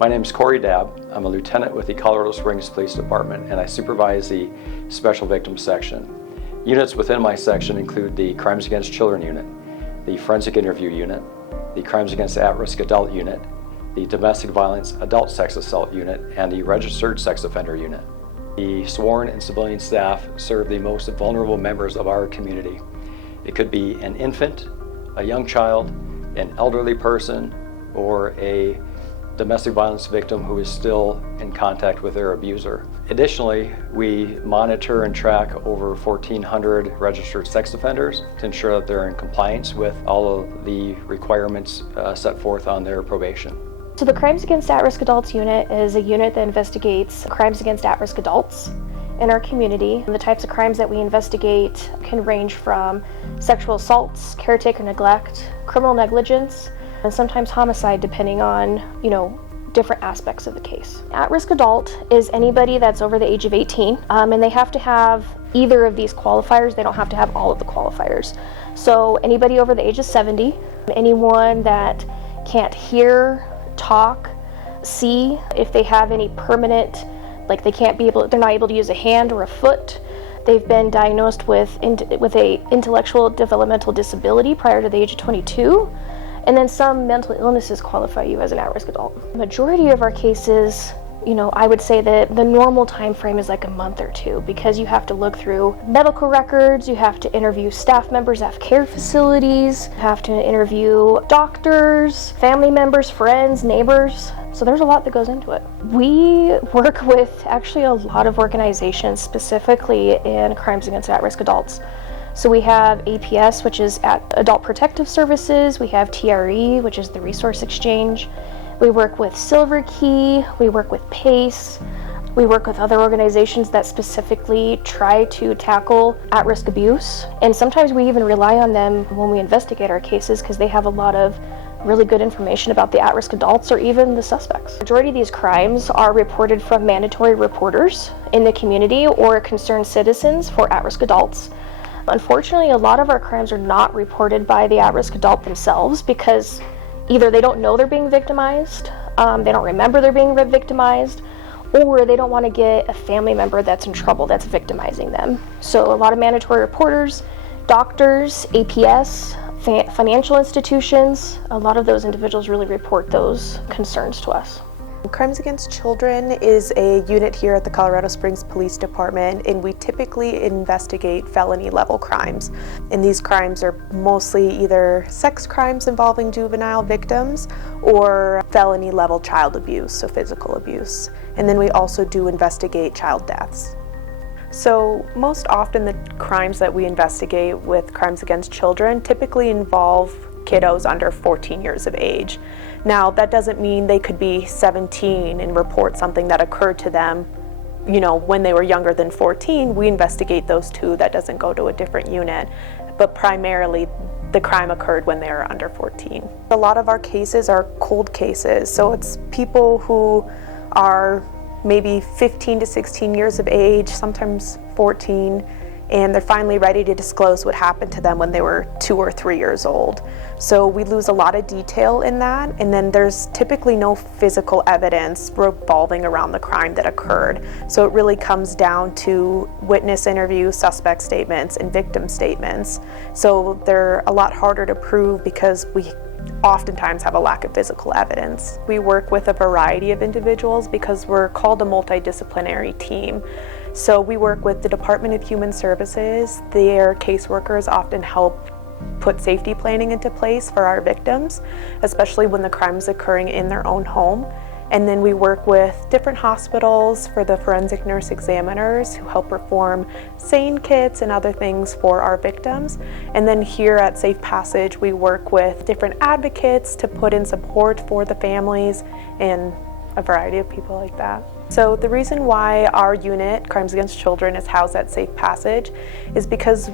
My name is Corey Dabb. I'm a lieutenant with the Colorado Springs Police Department, and I supervise the Special Victims Section. Units within my section include the Crimes Against Children Unit, the Forensic Interview Unit, the Crimes Against At-Risk Adult Unit, the Domestic Violence Adult Sex Assault Unit, and the Registered Sex Offender Unit. The sworn and civilian staff serve the most vulnerable members of our community. It could be an infant, a young child, an elderly person, or a domestic violence victim who is still in contact with their abuser. Additionally, we monitor and track over 1,400 registered sex offenders to ensure that they're in compliance with all of the requirements set forth on their probation. So the Crimes Against At-Risk Adults Unit is a unit that investigates crimes against at-risk adults in our community. And the types of crimes that we investigate can range from sexual assaults, caretaker neglect, criminal negligence, and sometimes homicide, depending on, different aspects of the case. At-risk adult is anybody that's over the age of 18, and they have to have either of these qualifiers. They don't have to have all of the qualifiers. So anybody over the age of 70, anyone that can't hear, talk, see, if they have any permanent, like they're not able to use a hand or a foot, they've been diagnosed with a intellectual developmental disability prior to the age of 22, and then some mental illnesses qualify you as an at-risk adult. Majority of our cases, I would say that the normal time frame is like a month or two, because you have to look through medical records, you have to interview staff members at care facilities, you have to interview doctors, family members, friends, neighbors. So there's a lot that goes into it. We work with actually a lot of organizations specifically in crimes against at-risk adults. So we have APS, which is Adult Protective Services. We have TRE, which is the Resource Exchange. We work with Silver Key. We work with PACE. We work with other organizations that specifically try to tackle at-risk abuse. And sometimes we even rely on them when we investigate our cases, because they have a lot of really good information about the at-risk adults or even the suspects. The majority of these crimes are reported from mandatory reporters in the community or concerned citizens for at-risk adults. Unfortunately, a lot of our crimes are not reported by the at-risk adult themselves, because either they don't know they're being victimized, they don't remember they're being victimized, or they don't want to get a family member that's in trouble that's victimizing them. So a lot of mandatory reporters, doctors, APS, financial institutions, a lot of those individuals really report those concerns to us. Crimes Against Children is a unit here at the Colorado Springs Police Department, and we typically investigate felony level crimes. And these crimes are mostly either sex crimes involving juvenile victims or felony level child abuse, so physical abuse. And then we also do investigate child deaths. So most often the crimes that we investigate with Crimes Against Children typically involve kiddos under 14 years of age. Now, that doesn't mean they could be 17 and report something that occurred to them, when they were younger than 14. We investigate those too. That doesn't go to a different unit. But primarily, the crime occurred when they were under 14. A lot of our cases are cold cases. So it's people who are maybe 15 to 16 years of age, sometimes 14, and they're finally ready to disclose what happened to them when they were 2 or 3 years old. So we lose a lot of detail in that, and then there's typically no physical evidence revolving around the crime that occurred. So it really comes down to witness interviews, suspect statements, and victim statements. So they're a lot harder to prove because we oftentimes have a lack of physical evidence. We work with a variety of individuals because we're called a multidisciplinary team. So we work with the Department of Human Services. Their caseworkers often help put safety planning into place for our victims, especially when the crime is occurring in their own home. And then we work with different hospitals for the forensic nurse examiners who help perform SANE kits and other things for our victims. And then here at Safe Passage, we work with different advocates to put in support for the families and a variety of people like that. So the reason why our unit, Crimes Against Children, is housed at Safe Passage is because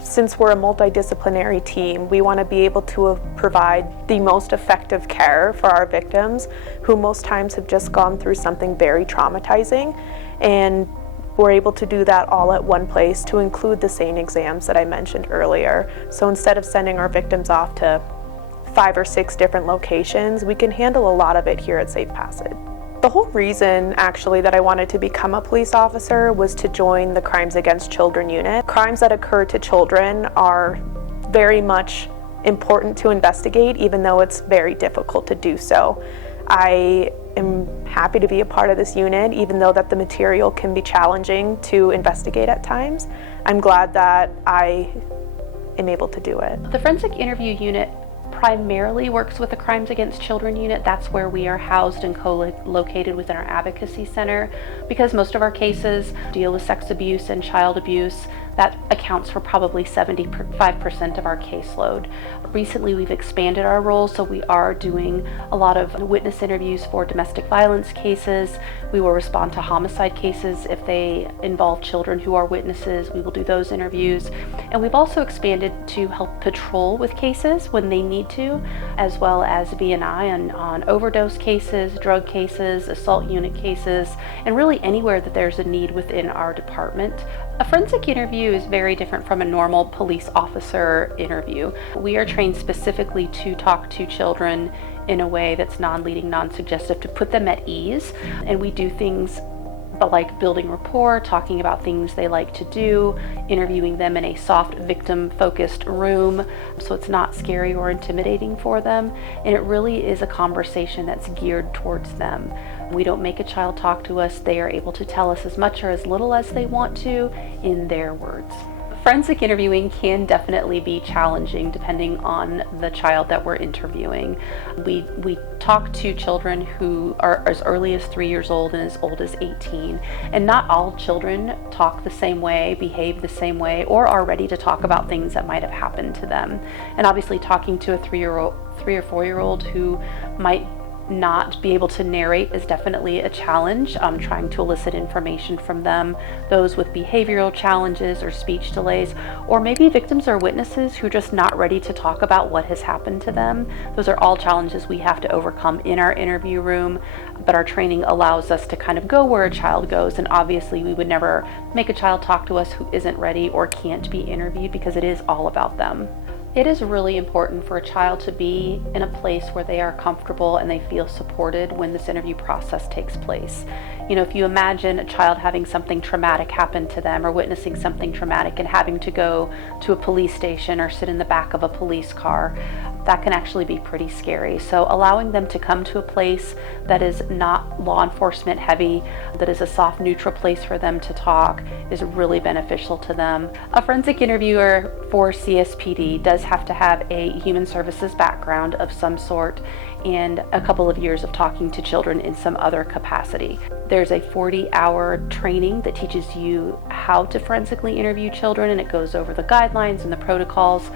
since we're a multidisciplinary team, we want to be able to provide the most effective care for our victims, who most times have just gone through something very traumatizing, and we're able to do that all at one place to include the SANE exams that I mentioned earlier. So instead of sending our victims off to 5 or 6 different locations, we can handle a lot of it here at Safe Passage. The whole reason, actually, that I wanted to become a police officer was to join the Crimes Against Children unit. Crimes that occur to children are very much important to investigate, even though it's very difficult to do so. I am happy to be a part of this unit, even though that the material can be challenging to investigate at times. I'm glad that I am able to do it. The Forensic Interview Unit primarily works with the Crimes Against Children unit. That's where we are housed and co-located within our advocacy center. Because most of our cases deal with sex abuse and child abuse, that accounts for probably 75% of our caseload. Recently, we've expanded our role, so we are doing a lot of witness interviews for domestic violence cases. We will respond to homicide cases if they involve children who are witnesses. We will do those interviews. And we've also expanded to help patrol with cases when they need to, as well as be an eye on overdose cases, drug cases, assault unit cases, and really anywhere that there's a need within our department. A forensic interview is very different from a normal police officer interview. We are trained specifically to talk to children in a way that's non-leading, non-suggestive, to put them at ease. And we do things like building rapport, talking about things they like to do, interviewing them in a soft, victim-focused room, so it's not scary or intimidating for them. And it really is a conversation that's geared towards them. We don't make a child talk to us. They are able to tell us as much or as little as they want to in their words. Forensic interviewing can definitely be challenging depending on the child that we're interviewing. We talk to children who are as early as 3 years old and as old as 18, and not all children talk the same way, behave the same way, or are ready to talk about things that might have happened to them. And obviously talking to a 3 or 4-year-old who might not be able to narrate is definitely a challenge. Trying to elicit information from them, those with behavioral challenges or speech delays, or maybe victims or witnesses who are just not ready to talk about what has happened to them. Those are all challenges we have to overcome in our interview room, but our training allows us to kind of go where a child goes, and obviously we would never make a child talk to us who isn't ready or can't be interviewed, because it is all about them. It is really important for a child to be in a place where they are comfortable and they feel supported when this interview process takes place. You know, if you imagine a child having something traumatic happen to them or witnessing something traumatic and having to go to a police station or sit in the back of a police car, that can actually be pretty scary. So allowing them to come to a place that is not law enforcement heavy, that is a soft, neutral place for them to talk, is really beneficial to them. A forensic interviewer for CSPD does have to have a human services background of some sort and a couple of years of talking to children in some other capacity. There's a 40-hour training that teaches you how to forensically interview children, and it goes over the guidelines and the protocols.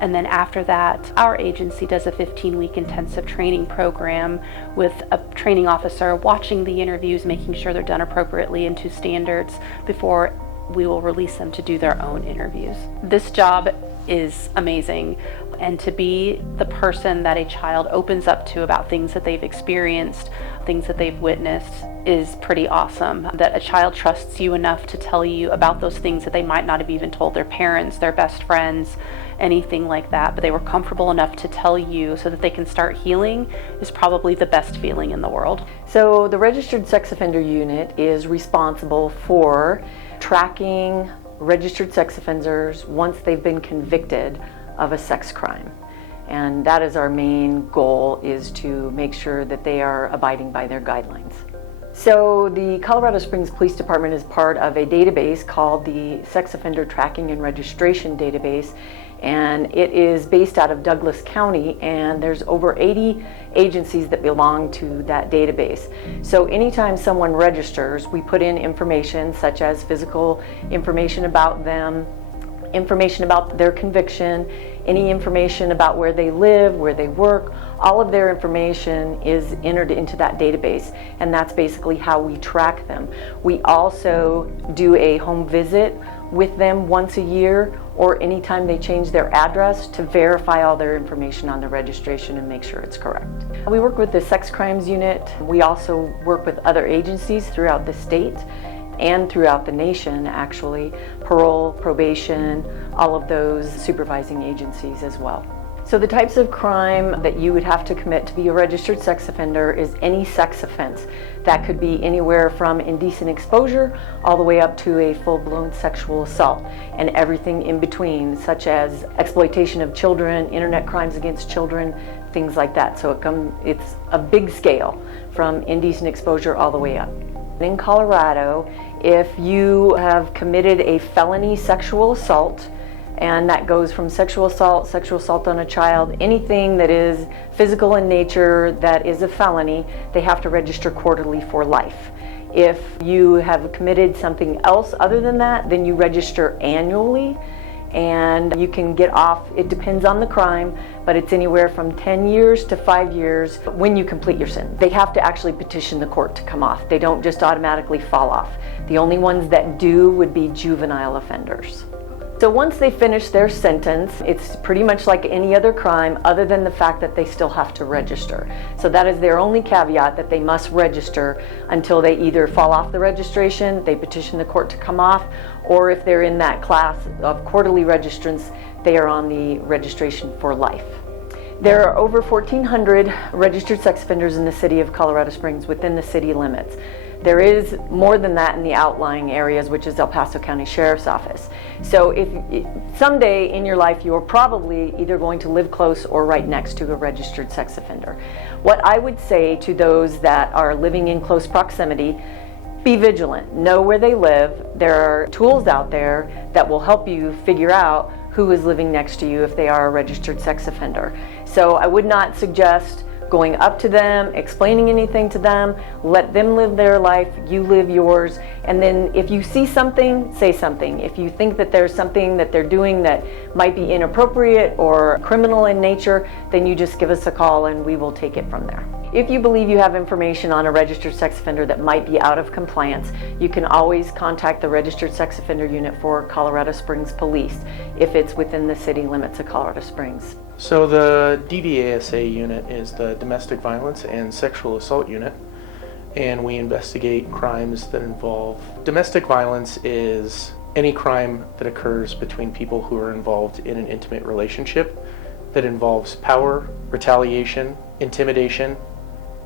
And then after that, our agency does a 15-week intensive training program with a training officer watching the interviews, making sure they're done appropriately and to standards before we will release them to do their own interviews. This job is amazing, and to be the person that a child opens up to about things that they've experienced, things that they've witnessed, is pretty awesome. That a child trusts you enough to tell you about those things that they might not have even told their parents, their best friends, anything like that, but they were comfortable enough to tell you so that they can start healing, is probably the best feeling in the world. So the Registered Sex Offender Unit is responsible for tracking registered sex offenders once they've been convicted of a sex crime. And that is our main goal, is to make sure that they are abiding by their guidelines. So the Colorado Springs Police Department is part of a database called the Sex Offender Tracking and Registration Database, and it is based out of Douglas County, and there's over 80 agencies that belong to that database. So anytime someone registers, we put in information such as physical information about them, information about their conviction, any information about where they live, where they work. All of their information is entered into that database, and that's basically how we track them. We also do a home visit with them once a year, or anytime they change their address, to verify all their information on the registration and make sure it's correct. We work with the Sex Crimes Unit. We also work with other agencies throughout the state and throughout the nation, actually, parole, probation, all of those supervising agencies as well. So the types of crime that you would have to commit to be a registered sex offender is any sex offense. That could be anywhere from indecent exposure all the way up to a full-blown sexual assault, and everything in between, such as exploitation of children, internet crimes against children, things like that. So it's a big scale from indecent exposure all the way up. In Colorado, if you have committed a felony sexual assault, and that goes from sexual assault on a child, anything that is physical in nature that is a felony, they have to register quarterly for life. If you have committed something else other than that, then you register annually, and you can get off, it depends on the crime, but it's anywhere from 10 years to 5 years when you complete your sentence. They have to actually petition the court to come off. They don't just automatically fall off. The only ones that do would be juvenile offenders. So once they finish their sentence, it's pretty much like any other crime other than the fact that they still have to register. So that is their only caveat, that they must register until they either fall off the registration, they petition the court to come off, or if they're in that class of quarterly registrants, they are on the registration for life. There are over 1,400 registered sex offenders in the city of Colorado Springs within the city limits. There is more than that in the outlying areas, which is El Paso County Sheriff's Office. So if someday in your life you're probably either going to live close or right next to a registered sex offender. What I would say to those that are living in close proximity, be vigilant, know where they live. There are tools out there that will help you figure out who is living next to you if they are a registered sex offender. So I would not suggest going up to them, explaining anything to them. Let them live their life, you live yours, and then if you see something, say something. If you think that there's something that they're doing that might be inappropriate or criminal in nature, then you just give us a call and we will take it from there. If you believe you have information on a registered sex offender that might be out of compliance, you can always contact the Registered Sex Offender Unit for Colorado Springs Police if it's within the city limits of Colorado Springs. So the DVASA unit is the Domestic Violence and Sexual Assault Unit, and we investigate crimes that involve domestic violence. Is any crime that occurs between people who are involved in an intimate relationship that involves power, retaliation, intimidation,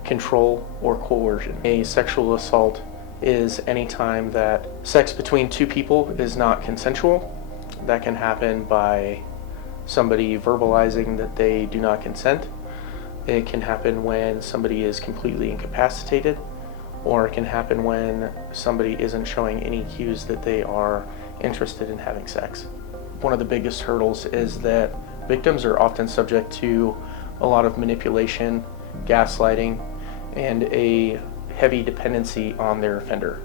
control, or coercion. A sexual assault is any time that sex between two people is not consensual. That can happen by somebody verbalizing that they do not consent. It can happen when somebody is completely incapacitated, or it can happen when somebody isn't showing any cues that they are interested in having sex. One of the biggest hurdles is that victims are often subject to a lot of manipulation, gaslighting, and a heavy dependency on their offender.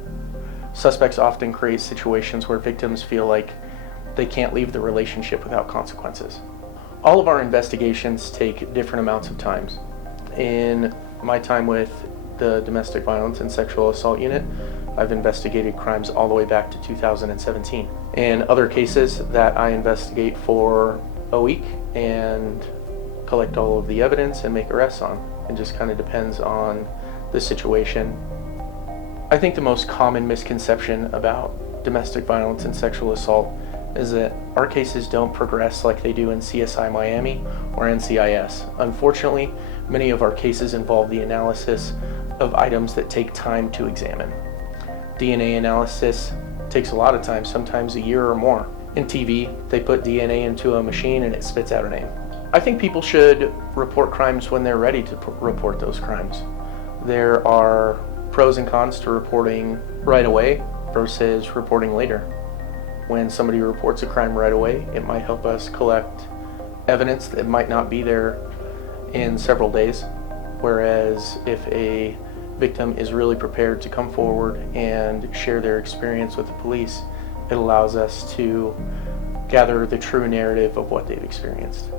Suspects often create situations where victims feel like they can't leave the relationship without consequences. All of our investigations take different amounts of time. In my time with the Domestic Violence and Sexual Assault Unit, I've investigated crimes all the way back to 2017. In other cases that I investigate for a week and collect all of the evidence and make arrests on. It just kind of depends on the situation. I think the most common misconception about domestic violence and sexual assault is that our cases don't progress like they do in CSI Miami or NCIS. Unfortunately, many of our cases involve the analysis of items that take time to examine. DNA analysis takes a lot of time, sometimes a year or more. In TV, they put DNA into a machine and it spits out a name. I think people should report crimes when they're ready to report those crimes. There are pros and cons to reporting right away versus reporting later. When somebody reports a crime right away, it might help us collect evidence that might not be there in several days. Whereas if a victim is really prepared to come forward and share their experience with the police, it allows us to gather the true narrative of what they've experienced.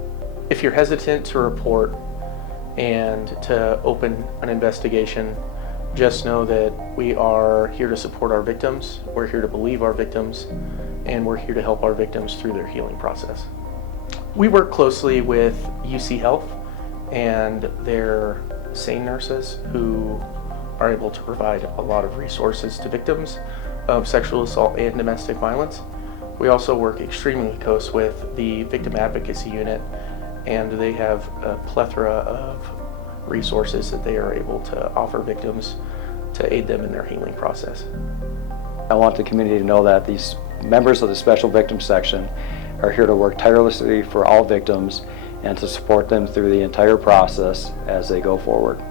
If you're hesitant to report and to open an investigation, just know that we are here to support our victims, we're here to believe our victims, and we're here to help our victims through their healing process. We work closely with UC Health and their SANE nurses who are able to provide a lot of resources to victims of sexual assault and domestic violence. We also work extremely close with the Victim Advocacy Unit and they have a plethora of resources that they are able to offer victims to aid them in their healing process. I want the community to know that these members of the Special Victims Section are here to work tirelessly for all victims and to support them through the entire process as they go forward.